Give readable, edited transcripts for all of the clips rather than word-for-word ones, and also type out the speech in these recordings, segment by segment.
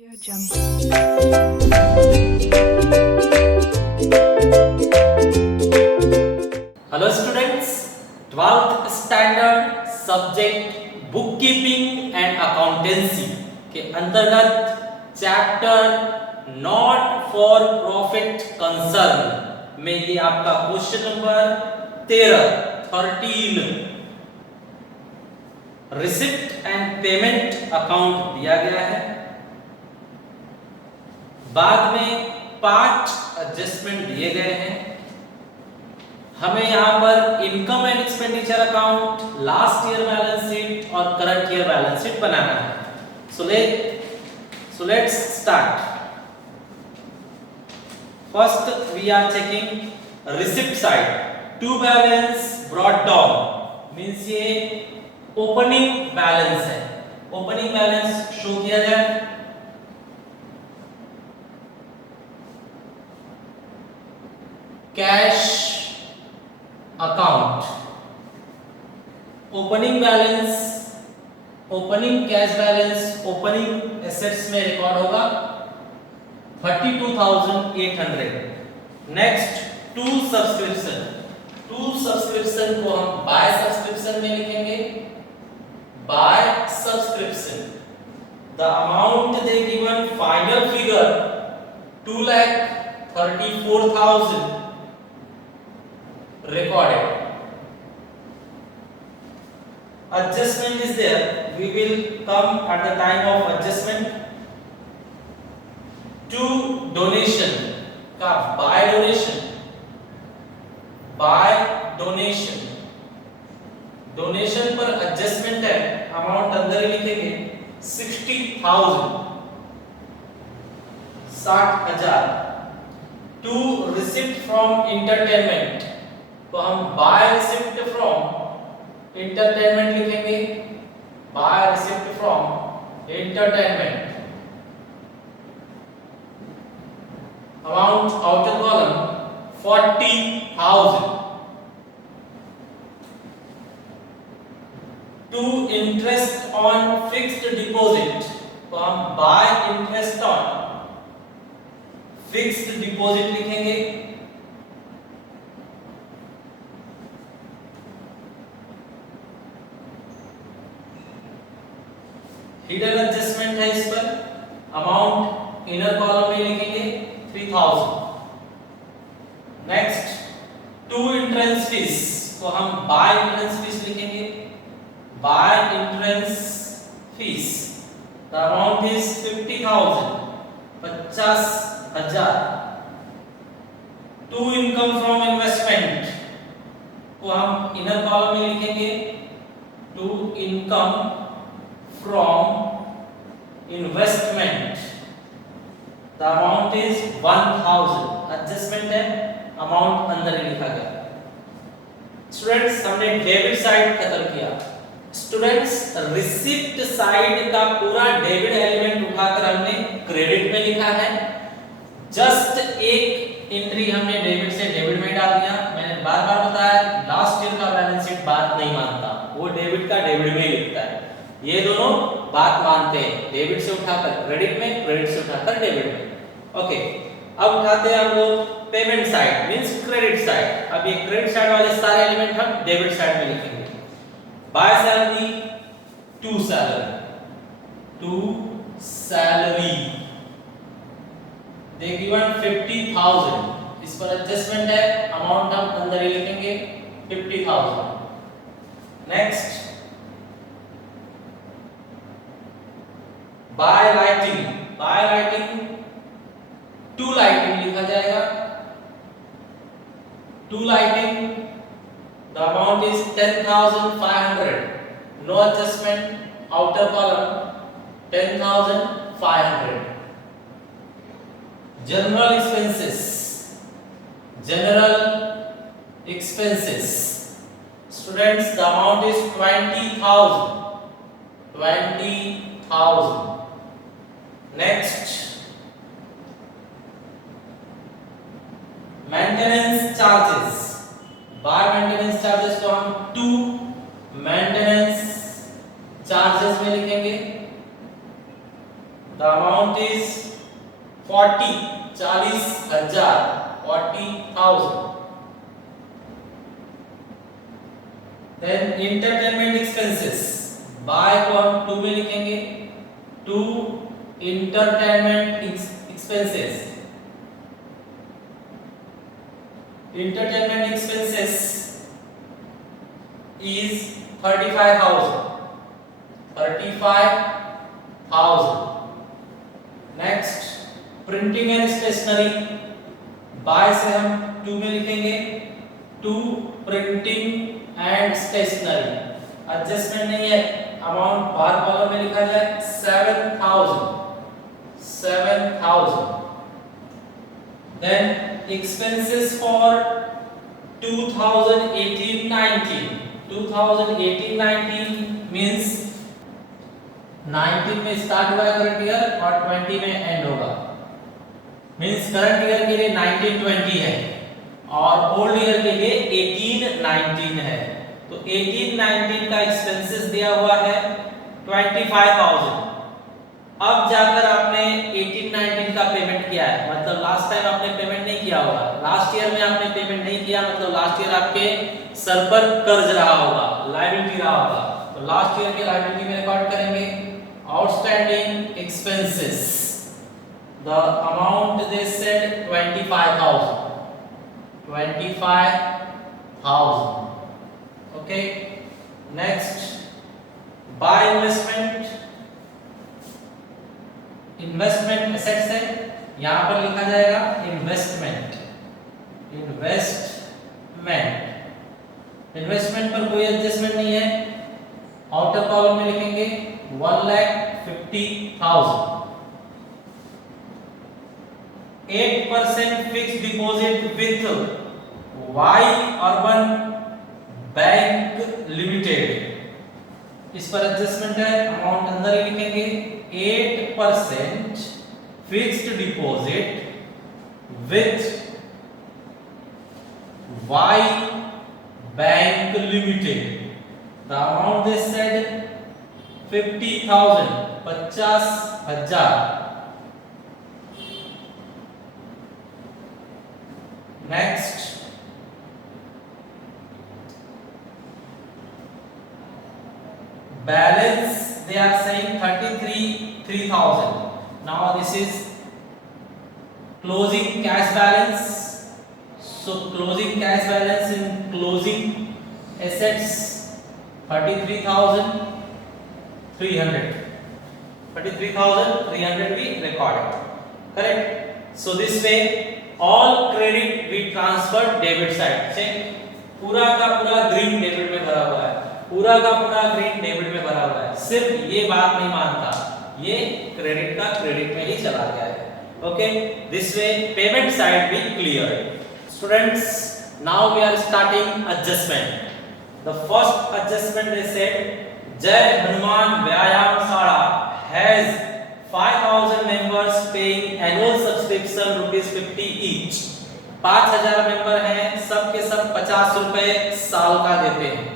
Hello students, 12th standard subject book keeping and accountancy के अंतर्गत chapter not for profit concern में ये आपका question number 13 receipt and payment account दिया गया है। बाद में 5 एडजस्टमेंट दिए गए हैं। हमें यहाँ पर income and expenditure account, last year balance sheet और करंट ईयर बैलेंस शीट बनाना है। So let's start. First we are checking receipt side. To balance brought down means ये ओपनिंग बैलेंस है। ओपनिंग बैलेंस शो किया जाए। Cash account, opening balance, opening cash balance opening assets में record होगा 32,800। Next to subscription, to subscription को हम by subscription में लिखेंगे। By subscription the amount they given final figure 2,34,000 recorded. Adjustment is there. We will come at the time of adjustment. To donation का by donation, by donation, donation पर adjustment है, amount अंदर ही लिखेंगे 60,000, 60,000। To receipt from entertainment तो हम by receipt from entertainment लिखेंगे। By receipt from entertainment amount outer column 40,000। To interest on fixed deposit तो हम by interest on fixed deposit लिखेंगे। हिडन एडजस्टमेंट है इस पर, अमाउंट इनर कॉलम में लिखेंगे 3,000। नेक्स्ट टू एंट्रेंस फीस तो हम बाय एंट्रेंस फीस लिखेंगे। By entrance fees the amount is 50,000, 50,000। To income from investment को हम इनर कॉलम में लिखेंगे। To income from investment the amount is 1,000। adjustment है, अमाउंट अंदर ही लिखा गया। स्टूडेंट्स हमने डेबिट साइड खत्म किया। स्टूडेंट्स रिसिप्ट साइड का पूरा डेबिट एलिमेंट उठाकर हमने क्रेडिट में लिखा है। जस्ट एक एंट्री हमने डेबिट से डेबिट में डाल दिया। मैंने बार बार बताया लास्ट ईयर का बैलेंस शीट बात नहीं मानता, वो डेबिट का डेबिट में ही लिखता है। ये दोनों बात मानते हैं, डेबिट से उठाकर क्रेडिट में, क्रेडिट से उठाकर डेबिट में। ओके, अब उठाते हैं हम लोग payment side means credit side. अब ये क्रेडिट साइड वाले सारे एलिमेंट हम डेबिट साइड में लिखेंगे। By salary, to salary, to salary they given 50,000। इस पर एडजस्टमेंट है, अमाउंट हम अंदर ही लिखेंगे 50,000। Next by lighting, by lighting to lighting लिखा जाएगा। To lighting the amount is 10,500। No adjustment, outer column 10,500। General expenses, general expenses students the amount is 20,000, 20,000। Next maintenance charges, by maintenance charges को हम to maintenance charges में लिखेंगे। The amount is 40,000 40,000. Then entertainment expenses by को हम 2 में लिखेंगे, 2 entertainment expenses. Entertainment expenses is 35,000. Next printing and stationery bye से हम 2 में लिखेंगे, 2 प्रिंटिंग एंड स्टेशनरी. एडजस्टमेंट नहीं है, अमाउंट बार कॉलम में लिखा जाए 7,000. देन एक्सपेंसेस फॉर 2018-19 मींस 19 में स्टार्ट हुआ है करंट ईयर और 20 में एंड होगा. मींस करंट ईयर के लिए 19-20 है और ओल्ड ईयर के लिए 18-19 है. तो 18-19 का एक्सपेंसेस दिया हुआ है 25,000. अब जाकर आपने 18-19 का पेमेंट किया है, मतलब लास्ट टाइम आपने पेमेंट नहीं किया होगा, लास्ट ईयर में आपने पेमेंट नहीं किया, मतलब लास्ट ईयर आपके सर पर कर्ज रहा होगा, लायबिलिटी रहा होगा. तो लास्ट ईयर के लायबिलिटी में रिकॉर्ड करेंगे outstanding expenses. The amount they said 25,000. Okay. Next by investment. Investment assets है, यहां पर लिखा जाएगा इन्वेस्टमेंट. इन्वेस्टमेंट पर कोई एडजस्टमेंट नहीं है. आउटर कॉलम में लिखेंगे 1,50,000. 8% fixed deposit with Y urban bank limited. इस पर एडजस्टमेंट है, अमाउंट अंदर ही लिखेंगे. 8% fixed deposit with Y bank limited. The amount they said 50,000 50,000. Next balance they are saying 3,000. Now this is closing cash balance. So closing cash balance in closing assets 33,300 we recorded. Correct. So this way all credit we transferred debit side. Check. पूरा का पूरा green debit में भरा हुआ है, पूरा का पूरा ग्रीन डेबिट में भरा हुआ है. सिर्फ ये बात नहीं मानता, ये क्रेडिट का क्रेडिट में ही चला गया है. Okay. This way payment side be clear. Students, now we are starting adjustment. The first adjustment they said Jai Hanuman Vyayamshala has 5,000 members paying annual subscription ₹50 each. 5,000 member हैं, सब के सब 50 रुपए साल का देते हैं.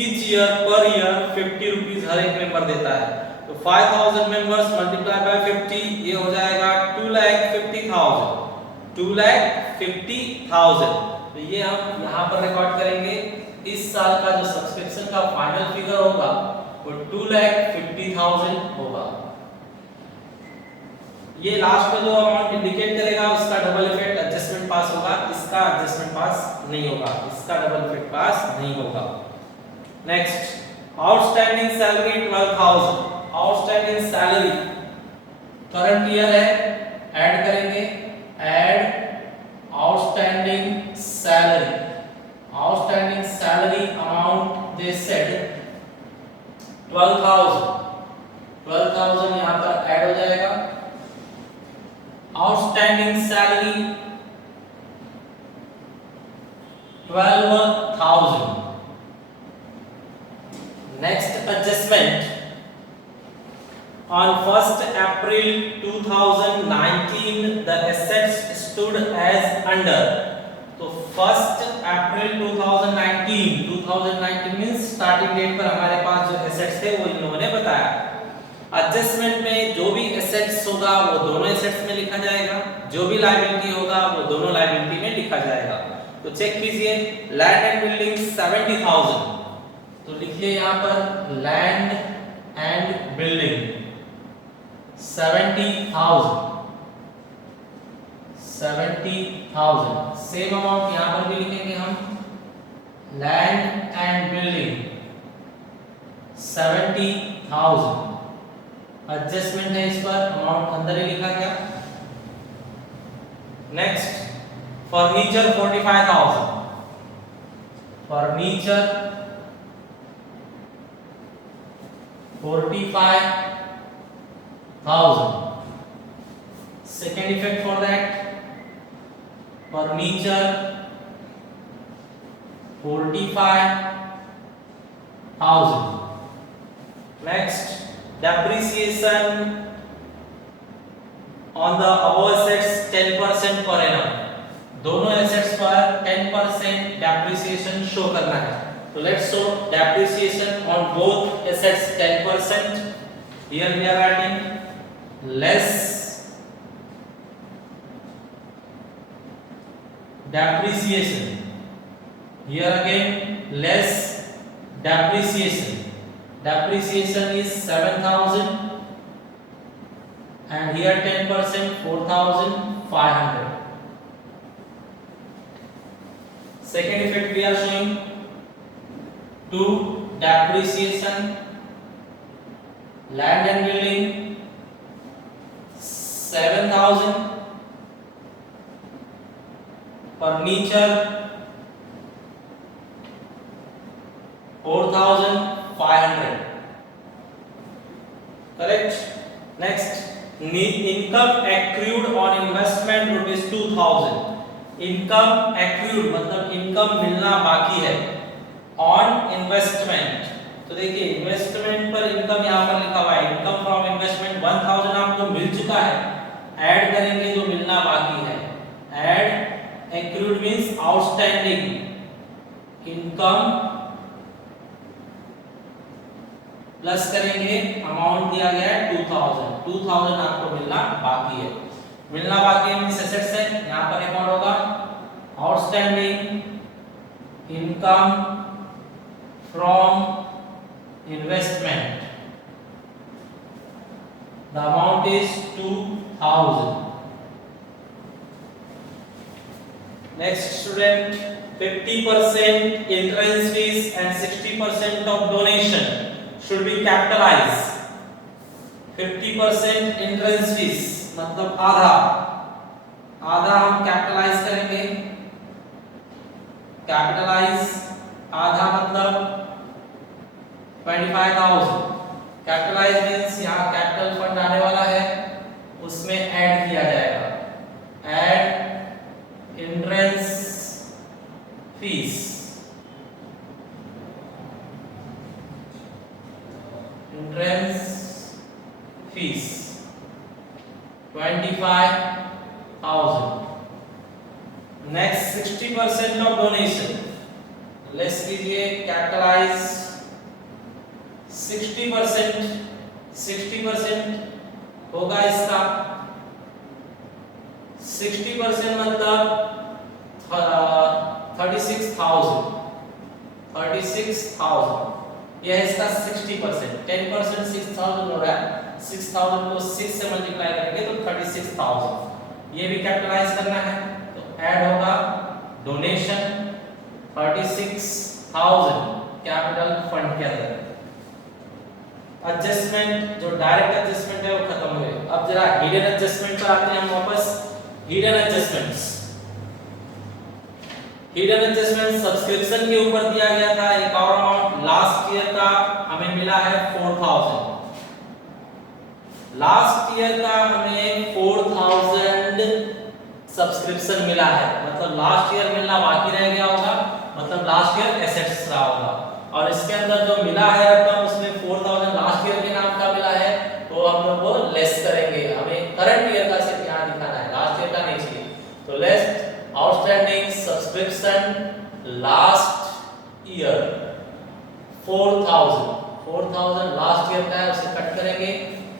Each year per year 50 rupees हर एक मेंबर देता है. तो 5,000 मेंबर्स मल्टीप्लाई बाय 50, ये हो जाएगा 2,50,000. 2,50,000. तो ये हम यहाँ पर रिकॉर्ड करेंगे. इस साल का जो सब्सक्रिप्शन का फाइनल फिगर होगा वो 2,50,000 होगा. ये लास्ट में जो अमाउंट इंडिकेट करेगा उसका डबल इफेक्ट एडजस्टमेंट पास होगा, इसका एडजस्टमेंट पास नहीं होगा, इसका डबल इफेक्ट पास नहीं होगा. Next outstanding salary 12,000. Outstanding salary current year है, ऐड करेंगे. Add outstanding salary. Outstanding salary amount they said 12,000. 12,000 यहां पर ऐड हो जाएगा. Outstanding salary 12,000. Next adjustment on 1st April 2019 the assets stood as under. तो 1st April 2019 means starting date पर हमारे पास जो एसेट्स थे वो इन लोगों ने बताया. एडजस्टमेंट में जो भी एसेट्स होगा वो दोनों एसेट्स में लिखा जाएगा, जो भी लायबिलिटी होगा वो दोनों लायबिलिटी में लिखा जाएगा। तो चेक कीजिए, लैंड एंड बिल्डिंग 70,000, तो लिखिए यहां पर land and building 70,000। Same amount यहां पर भी लिखेंगे हम, लैंड एंड बिल्डिंग 70,000। एडजस्टमेंट है इस पर, अमाउंट अंदर ही लिखा गया। नेक्स्ट, फर्नीचर 45,000, फर्नीचर 45,000। Second effect for that, furniture 45,000। Next, depreciation on the above assets 10% per annum, दोनों एसेट्स पर 10% depreciation शो करना है। तो let's show depreciation on both assets 10%. Here we are writing less depreciation, here again less depreciation. Depreciation is 7,000 and here 10% 4,500. Second effect we are showing, to depreciation, land and building 7,000, furniture 4,500. Correct. Next, income accrued on investment rupees 2,000. Income accrued मतलब इनकम मिलना बाकी है on investment। तो देखिए इन्वेस्टमेंट पर इनकम यहाँ पर लिखा हुआ है, इनकम फ्रॉम इन्वेस्टमेंट 1,000 आपको मिल चुका है, ऐड करेंगे जो मिलना बाकी है। Add accrued means outstanding income plus करेंगे अमाउंट दिया गया है 2,000 आपको मिलना बाकी है। मिलना बाकी है मींस एसेट्स है, यहां पर अकाउंट होगा outstanding income from investment, the amount is 2,000। Next student, 50% entrance fees and 60% of donation should be capitalized। 50% entrance fees मतलब आधा हम कैपिटलाइज करेंगे। कैपिटलाइज आधा मतलब 25,000। कैपिटलाइज मींस यहाँ कैपिटल फंड आने वाला है, उसमें ऐड किया जाएगा। Add entrance fees, entrance fees 25,000। नेक्स्ट 60% ऑफ डोनेशन, लेस कीजिए कैपिटलाइज 60% होगा इसका। 60% मतलब 36,000 यह है इसका 60%। 10% 6,000 हो रहा है, 6,000 को 6 से मल्टीप्लाई करेंगे तो 36,000, ये भी कैपिटलाइज करना है। तो ऐड होगा डोनेशन 36,000 कैपिटल फंड के अंदर। एडजस्टमेंट जो डायरेक्ट एडजस्टमेंट है वो खत्म हुए। अब जरा हिडन एडजस्टमेंट पर आते हैं हम वापस। Hidden adjustments, hidden adjustment subscription के ऊपर दिया गया था एक और अमाउंट, लास्ट ईयर का हमें मिला है 4,000। लास्ट ईयर का हमें 4,000 सब्सक्रिप्शन मिला है, मतलब लास्ट ईयर मिलना बाकी रह गया होगा, मतलब लास्ट ईयर एसेट्स रहा होगा। और इसके अंदर जो मिला है रकम उसमें 4,000 लास्ट ईयर के नाम का मिला है, तो हम लोग वो लेस करेंगे। हमें करंट ईयर का सिर्फ यहाँ दिखाना है, लास्ट ईयर का नहीं चाहिए। तो less outstanding subscription last year 4,000 last year का है, उसे कट करेंगे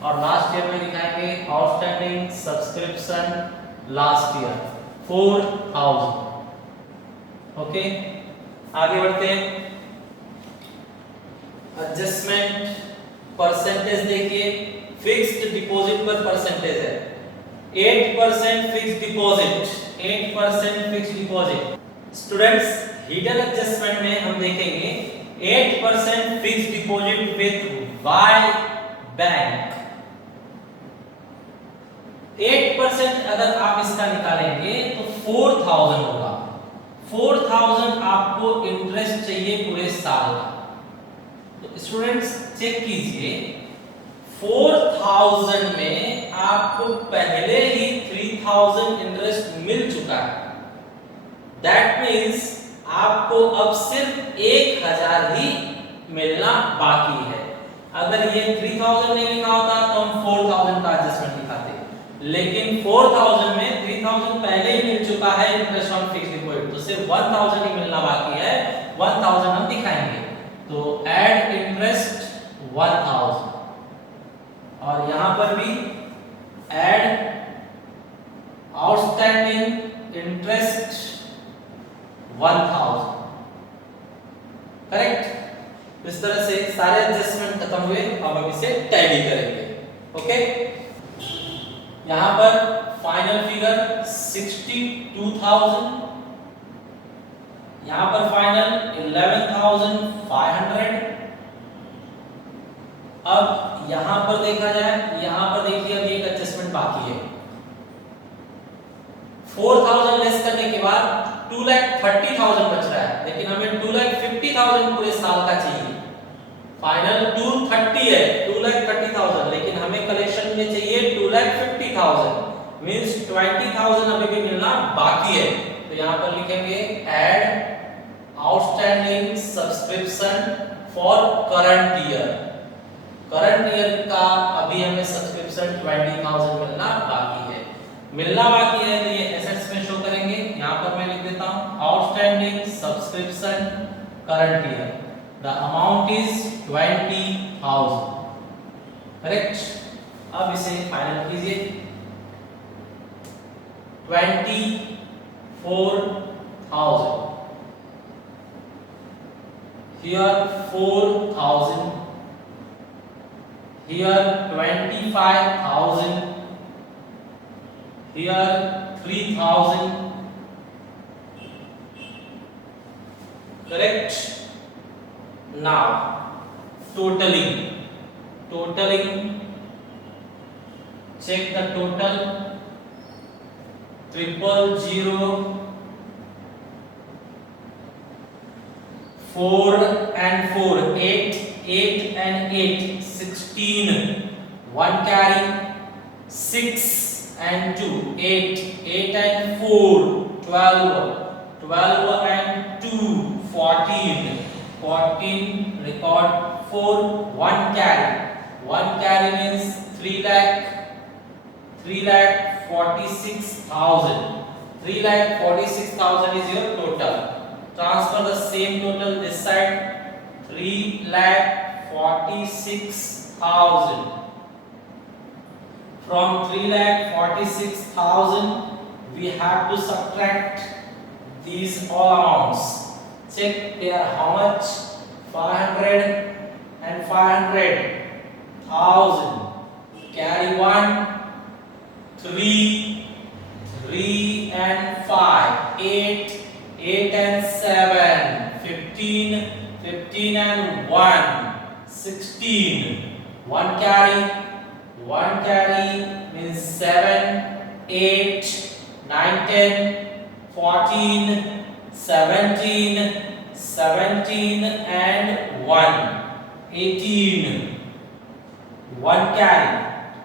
और लास्ट ईयर में दिखाएंगे outstanding subscription last year 4000। Okay, आगे बढ़ते हैं। एडजस्टमेंट परसेंटेज देखिए, फिक्स्ड डिपॉजिट पर परसेंटेज है 8% fixed deposit, 8% fixed deposit. Students, hidden adjustment में हम देखेंगे 8% fixed deposit with Y bank. 8% अगर आप इसका निकालेंगे तो 4000 होगा। 4000 आपको इंटरेस्ट चाहिए पूरे साल का। तो स्टूडेंट्स चेक कीजिए, 4000 में आपको पहले ही 3000 इंटरेस्ट मिल चुका है। दैट मीन्स आपको अब सिर्फ 1000 ही मिलना बाकी है। अगर ये 3000 नहीं लिखा होता तो हम 4000 का एडजस्टमेंट दिखाते, लेकिन 4000 में 3000 पहले ही मिल चुका है इंटरेस्ट ऑन फिक्स्ड डिपॉजिट, तो सिर्फ 1000 ही मिलना बाकी है। 1000 हम दिखाएंगे, तो ऐड इंटरेस्ट 1000 और यहां पर भी ऐड आउटस्टैंडिंग इंटरेस्ट 1000। करेक्ट? इस तरह से सारे एडजस्टमेंट खत्म हुए। अब हम इसे टैली करेंगे। ओके, यहां पर फाइनल फिगर 62,000, यहां पर फाइनल 11,500। अब यहां पर देखा जाए, यहां पर देखिए अभी एक एडजस्टमेंट बाकी है। 4000 लेस करने के बाद 2,30,000 बच रहा है, लेकिन हमें 2,50,000 पूरे साल का चाहिए। फाइनल 230 है, 2,30,000, लेकिन हमें कलेक्शन में चाहिए 2,50,000, मींस 20,000 अभी भी मिलना बाकी है। तो यहां पर लिखेंगे add outstanding subscription for current year. Current year का अभी हमें सब्सक्रिप्शन 20,000 मिलना बाकी है। मिलना बाकी है तो ये एसेट्स में शो करेंगे। यहां पर मैं लिख देता हूं outstanding subscription current year, the amount is 20,000। करेक्ट? अब इसे फाइनल कीजिए। 24,000, here 4,000, here 25,000, here 3,000. Correct? Now totaling, check the total. 000, 4 and 4, 8, 8 and 8, 16, 1 carry, 6 and 2, 8, 8 and 4, 12, 12 and 2, 14, 14, record 4, 1 carry, 1 carry means 3,46,000, 3,46,000 is your total. Transfer the same total this side, 3,46,000. From 3,46,000 we have to subtract these all amounts. Check here how much? 500 and 500,000. Carry 1, 3, 3 and 5, 8, 8 and 7, 15, 15 and 1, 16, 1 carry, 1 carry means 7, 8, 9, 10, 14, 17, 17 and 1, 18, 1 carry,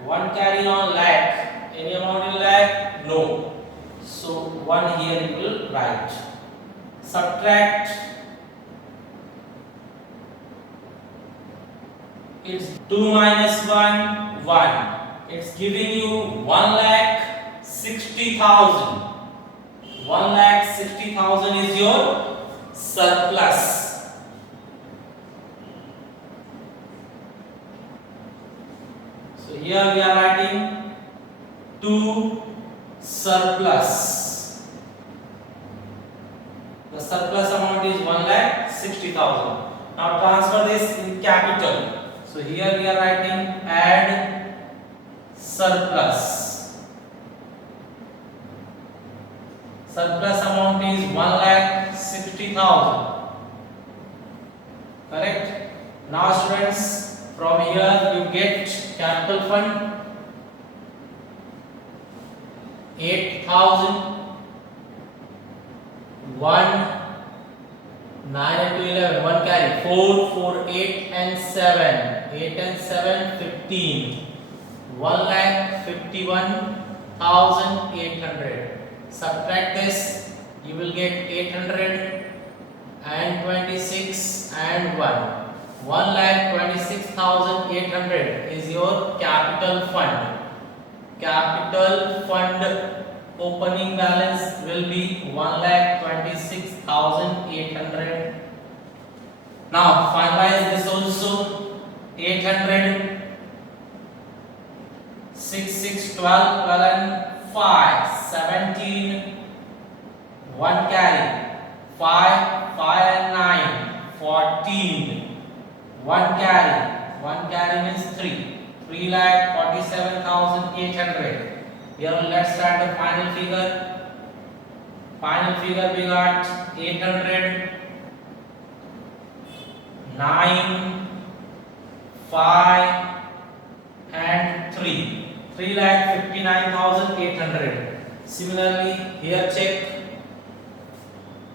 1 carry on lakh. Any amount in lakh? No. So 1 here you will write. Subtract. It's 2 minus 1, 1. It's giving you 1,60,000. 1,60,000 is your surplus. So here we are writing to surplus. The surplus amount is 1,60,000. Now transfer this in capital. So here we are writing add surplus. Surplus amount is 1,60,000. Correct? Now students, from here you get capital fund 8,000. 1 9 and 2 11, 1 carry 4 4 8 and 7, 8 and 7 15, 1,51,800. Subtract this, you will get 826 and 1. 1,26,800 is your capital fund. Capital fund opening balance will be 1,26,800. Now finalize this also. 800, 6 6 12, 12 and 5 17, 1 carry 5 5 and 9 14, 1 carry means 3,47,800. Here let's start the final figure. Final figure we got 800, 9, 5 and 3. 3,59,800. Similarly here check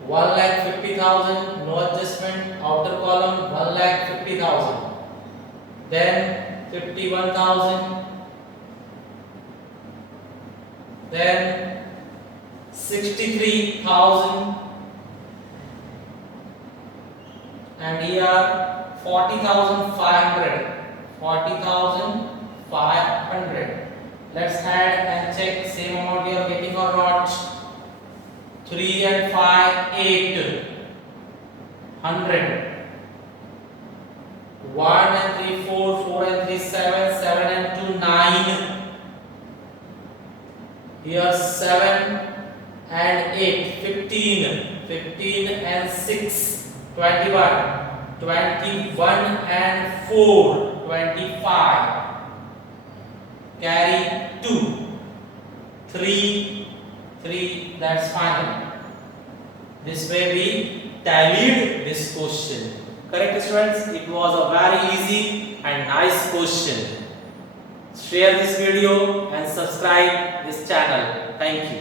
1,50,000, no adjustment, outer column 1,50,000. Then 51,000. Then 63,000, and here 40,500. 40,500. Let's add and check same amount you are getting or not. 3 and 5 8, 100. 1 and 3 4, 4 and 3 7, 7 and 2 9. Here 7 and 8 15, 15 and 6 21, 21 and 4 25. Carry 2, 3, 3. That's final. This way we tallied this question. Correct students? It was a very easy and nice question. Share this video and subscribe this channel. Thank you.